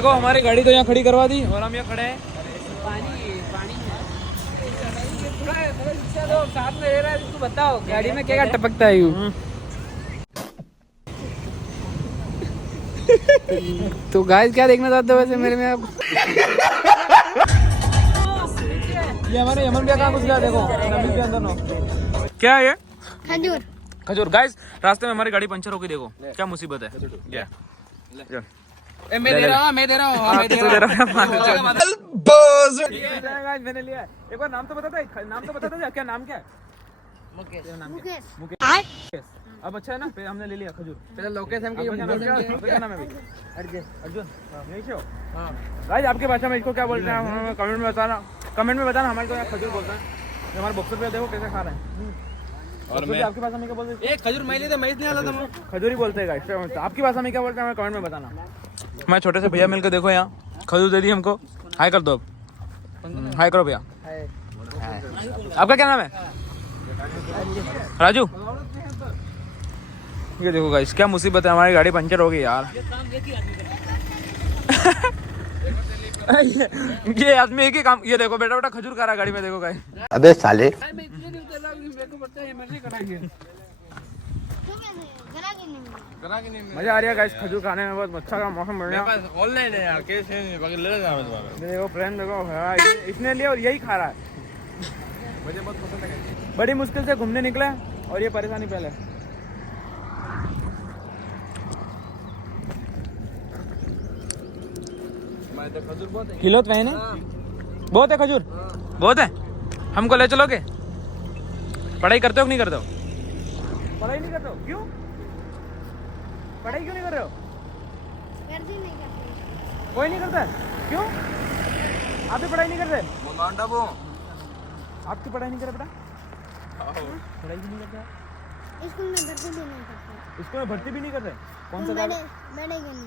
देखो हमारी गाड़ी तो यहाँ खड़ी करवा दी और हम यहाँ खड़े हैं। पानी थोड़ा साथ में रह रहा है, इसको बताओ गाड़ी में क्या टपकता है यूं। तो गाइस क्या देखना चाहते हो वैसे मेरे में आप? ये हमारे यमन भैया कहाँ घुस गया देखो नमी के अंदर नो। क्या है ये? खजूर। खजूर। गाइस रास्ते में हमारी गाड़ी पंचर हो गई, देखो क्या मुसीबत है। मैं दे रहा हूँ मैंने लिया। एक बार नाम तो बता दे, क्या नाम क्या है? मुकेश। अब अच्छा है ना, हमने ले लिया खजूर। पहले लोकेश हम क्या नाम है भाई? अर्जुन। यही से हो? गाइस आपकी भाषा में इसको क्या बोलते हैं हमें कमेंट में बताना। हमारे को यहाँ खजूर बोलते हैं। हमारे बॉक्सर पे देखो कैसे खा रहे हैं। और मैं आपकी भाषा में क्या बोलते हैं? खजूर मैं नहीं आला था, खजूर ही बोलते हैं गाइस। आपकी भाषा में क्या बोलते हैं हमें कमेंट में बताना। मैं छोटे से भैया मिलकर देखो यहाँ खजूर दे दी हमको। हाय कर दो अब। हाय करो भैया। आपका क्या नाम है? राजू। ये देखो गाइस क्या मुसीबत है, हमारी गाड़ी पंचर हो गई यार। ये आदमी एक ही काम, ये देखो बेटा खजूर खा रहा है गाड़ी में, देखो गाइस। अबे साले मजा आ रहा है गाइस खजूर खाने में, बहुत अच्छा का मौसम मिल रहा है। ऑनलाइन है यार, कैसे बाकी ले लेना मैं तुम्हारा। देखो फ्रेंड देखो इसने लिया और यही खा रहा है। मुझे बहुत पसंद है। बड़ी मुश्किल से घूमने निकले और ये परेशानी पहले। खजूर बहुत है। किलो तो है ना? बहुत है खजूर, बहुत है। हमको ले चलोगे? पढ़ाई करते हो कि नहीं करते हो? पढ़ाई नहीं करते हो क्यों? पढ़ाई क्यों नहीं कर रहे हो? कोई नहीं करता क्यों? आप भी पढ़ाई नहीं करते? आपकी पढ़ाई नहीं कर बेटा? पढ़ाई क्यों नहीं करता? स्कूल में भर्ती भी नहीं करते। स्कूल में भर्ती भी नहीं करते? कौन सा? बड़े क्यों नहीं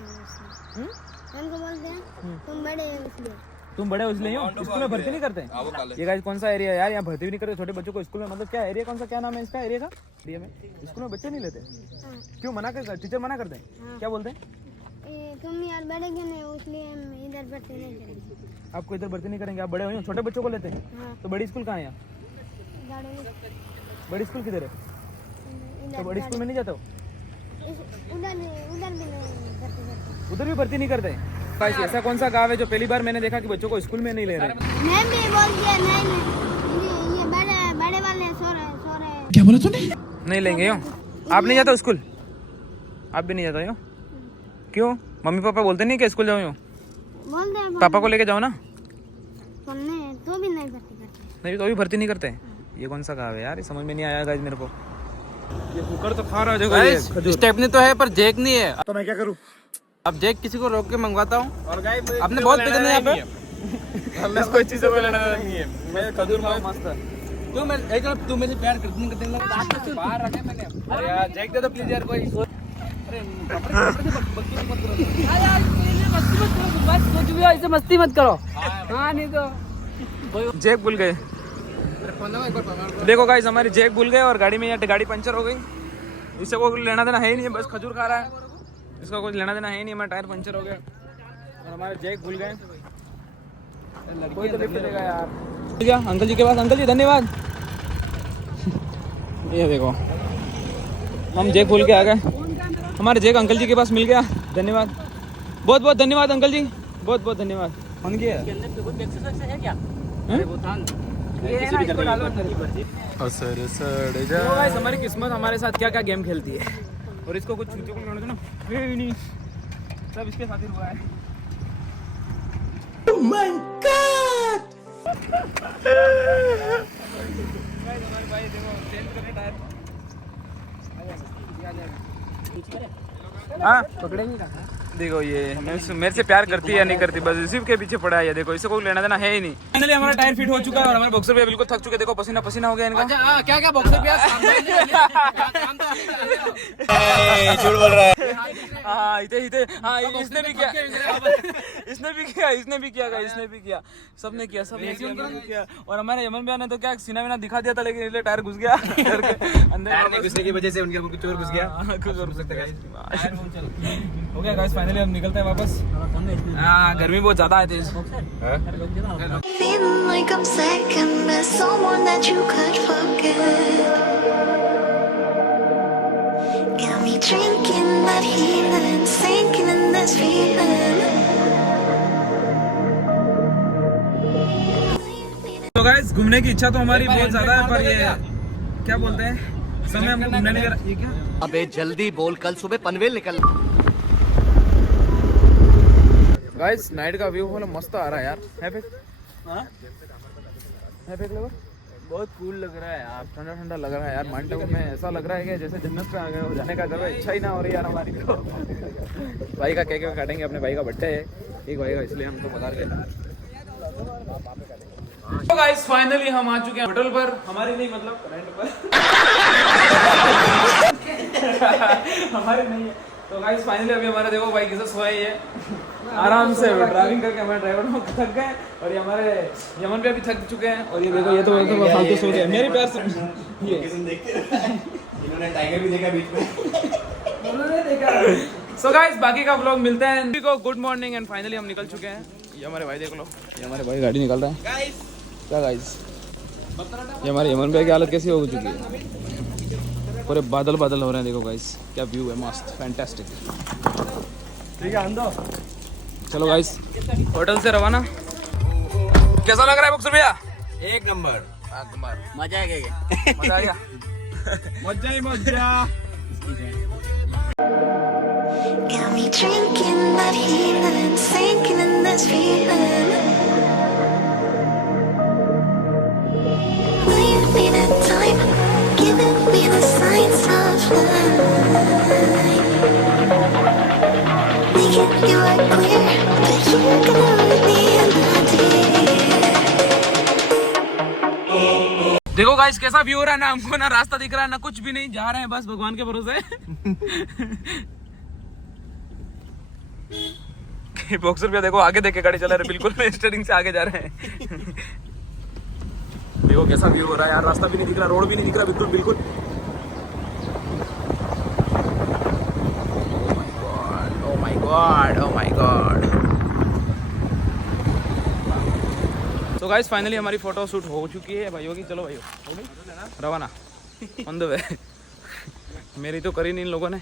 हो? हमको बोलते हैं तुम बड़े हो इसलिए। तुम बड़े हो इसलिए हो? स्कूल में भर्ती नहीं करते? ये गाइस कौन सा एरिया है यार, यहाँ भर्ती भी नहीं करते छोटे बच्चों को स्कूल में। मतलब क्या एरिया, कौन सा क्या नाम है इसका एरिया का? एरिया में स्कूल में बच्चे नहीं लेते क्यों? मना कर, टीचर मना करते हैं? क्या बोलते हैं? तुम यार बड़े क्यों नहीं हो इसलिए हम इधर भर्ती नहीं करेंगे। आपको इधर भर्ती नहीं करेंगे? आप बड़े हो, छोटे बच्चों को लेते हैं। तो बड़ी स्कूल कहाँ है यहाँ? बड़ी स्कूल किधर है? तो बड़ी स्कूल में नहीं जाते हो? उधर भी भर्ती नहीं करते? ऐसा कौन सा गांव है जो पहली बार मैंने देखा कि बच्चों को स्कूल में नहीं ले रहे? मैं भी बोल दिया नहीं, ये बड़े वाले सो रहे। क्या बोला तूने? नहीं लेंगे यूँ? आप नहीं जाते हो स्कूल? आप भी नहीं जाते हो क्यों? मम्मी पापा बोलते नहीं कि स्कूल जाओ यूँ? बोलते हैं पापा को लेके जाओ ना। तो भी नहीं भर्ती करते। नहीं तो भी भर्ती नहीं करते? ये कौन सा गाँव है यार, ये समझ में नहीं आया गाइस मेरे को। ये कुकर तो खा रहा है देखो। स्टेपनी तो है पर जैक नहीं है। तो मैं क्या करूँ? अब जैक किसी को रोक के मंगवाता हूँ। और गाइस आपने बहुत पीते नहीं यहाँ पे। हमें कोई चीज़ों को लेना नहीं है। मैं खजूर मस्त है। तू मेरे प्यार करते बाहर रखे मैंने। अरे यार जैक दे दो प्लीज यार कोई। ऐसे मस्ती मत करो। हाँ नहीं तो जैक भूल गए। देखो गाइस हमारी जैक भूल गए और गाड़ी में यहाँ गाड़ी पंचर हो गई। इससे कोई लेना देना है ही नहीं, बस खजूर खा रहा है। इसका कुछ लेना देना है ही नहीं। हमारा टायर पंचर हो गया और हमारे जैक भूल गए। कोई तो लिफ्ट देगा यार। क्या अंकल जी के पास? अंकल जी धन्यवाद। ये देखो हम जैक भूल के आ गए। हमारे जैक अंकल जी के पास मिल गया। धन्यवाद, बहुत बहुत धन्यवाद अंकल जी, बहुत बहुत धन्यवाद। फोन किया हमारी किस्मत हमारे साथ क्या क्या गेम खेलती है और इसको कुछ छूते को ना नहीं, सब इसके साथ ही हुआ है। Oh my God! हमारे भाई देखो चेंज करने टायर। हाँ पकड़ेंगे कहाँ? देखो ये मेरे से प्यार करती है या नहीं करती, बस इसी के पीछे पड़ा है ये। देखो इसे कोई लेना देना है ही नहीं। फाइनली हमारा टायर फिट हो चुका है और हमारे बॉक्सर भैया बिल्कुल थक चुके। देखो पसीना पसीना हो गया इनका। अच्छा क्या क्या बॉक्सर भैया झूठ बोल रहा है। हाँ इते इसने भी किया, इसने भी किया, सबने किया। और हमारे यमन भैया ने तो क्या सीना विना दिखा दिया था, लेकिन इसलिए टायर घुस गया अंदर घुसने की वजह से उनके चोर घुस गया। हो गया गाइस, फाइनली हम निकलते हैं वापस। गर्मी बहुत ज्यादा है तेज। Feeling like I'm second best, someone that you could forget. Got me drinking that healing, sinking in this feeling. तो गाइस घूमने की इच्छा तो हमारी बहुत ज्यादा है, पर ये क्या बोलते हैं, समय हमको घूमने नहीं दे रहा। ये क्या? अबे जल्दी बोल, कल सुबह पनवेल निकल। गाइस नाइट का व्यू बोला मस्त आ रहा है यार। है फेक? हाँ? है फेक लगा? बहुत कूल लग रहा है यार, ठंडा ठंडा लग रहा है यार। माउंट आबू में ऐसा लग रहा है कि जैसे जन्नत पे आ गए हो। जाने का करो, इच्छा ही ना हो रही यार हमारी तो। भाई का केक काटेंगे, अपने भाई का बर्थडे है एक भाई का, इसलिए हम तो बाजार गए। तो गाइस फाइनली हम आ चुके हैं होटल पर, हमारी नहीं मतलब रेंट पर। हमारी नहीं है। तो गाइस फाइनली अभी हमारे देखो भाई कैसे सोए है आराम से ड्राइविंग करके। हमारे ड्राइवर लोग थक गए और ये हमारे यमन पे भी थक चुके हैं। और ये देखो ये तो फालतू सो गए मेरे प्यार से। ये इन्होंने टाइगर भी देखा बीच में। उन्होंने देखा। सो गाइस बाकी का व्लॉग मिलते हैं। सभी को गुड मॉर्निंग एंड फाइनली हम निकल चुके हैं। ये हमारे भाई देख लो, ये हमारे भाई गाड़ी निकल रहा है। क्या गाइस, ये हमारे यमन पे की हालत कैसी हो चुकी है। पूरे बादल बादल हो रहे हैं, देखो गाइस क्या व्यू है, मस्त फैंटास्टिक। ठीक है अंदर चलो गाइस, होटल से रवाना। कैसा लग रहा है बक्सर भैया? एक नंबर। मजा आ गया। मजा आ गया। मजा ही मजा। Got me drinking that healing, sinking in this feeling. Leave me the time, giving me the signs of life. Making you are clear, but you're gonna leave me in the deep. देखो guys कैसा view हो रहा है ना, हमको ना रास्ता दिख रहा है ना कुछ भी नहीं, जा रहे हैं बस भगवान के भरोसे। बॉक्सर भी देखो आगे देख के गाड़ी चला रहे, बिल्कुल स्टीयरिंग से आगे जा रहे हैं। देखो कैसा व्यू हो रहा है यार, रास्ता भी नहीं दिख रहा, रोड भी नहीं दिख रहा, बिल्कुल बिल्कुल। Oh my God, oh my God. तो गाइस फाइनली हमारी फोटो शूट हो चुकी है भाइयों की। चलो भाइयों हो गई रवाना ऑन द वे। मेरी तो करी नहीं इन लोगों ने,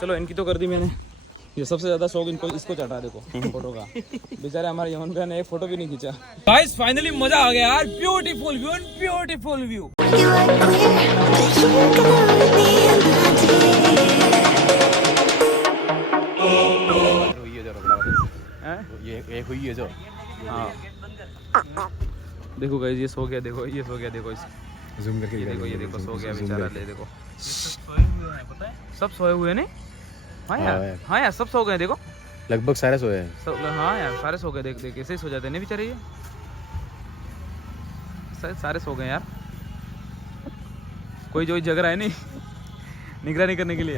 चलो इनकी तो कर दी मैंने। ये सबसे ज्यादा शौक इनको इसको चढ़ा देखो फोटो का। बेचारे हमारे यमन भैया ने एक फोटो भी नहीं खींचा। गाइस फाइनली मजा आ गया यार, beautiful view, beautiful view. You are clear, but you're gonna leave me in the deep. ये हुई है जो। हाँ देखो गाइस ये सो गया, देखो ये सो गया, देखो इस जूम करके ये देखो सो गया बेचारा। ले देखो सब सोए हुए नहीं। हाँ यार, हाँ यार सब सो गए देखो, लगभग सारे सोए हैं सब। हाँ यार सारे सो गए, देख देख ऐसे ही सो जाते नहीं बेचारे, ये सारे सो गए यार। कोई जो जग रहा है नहीं निगरानी करने के लिए।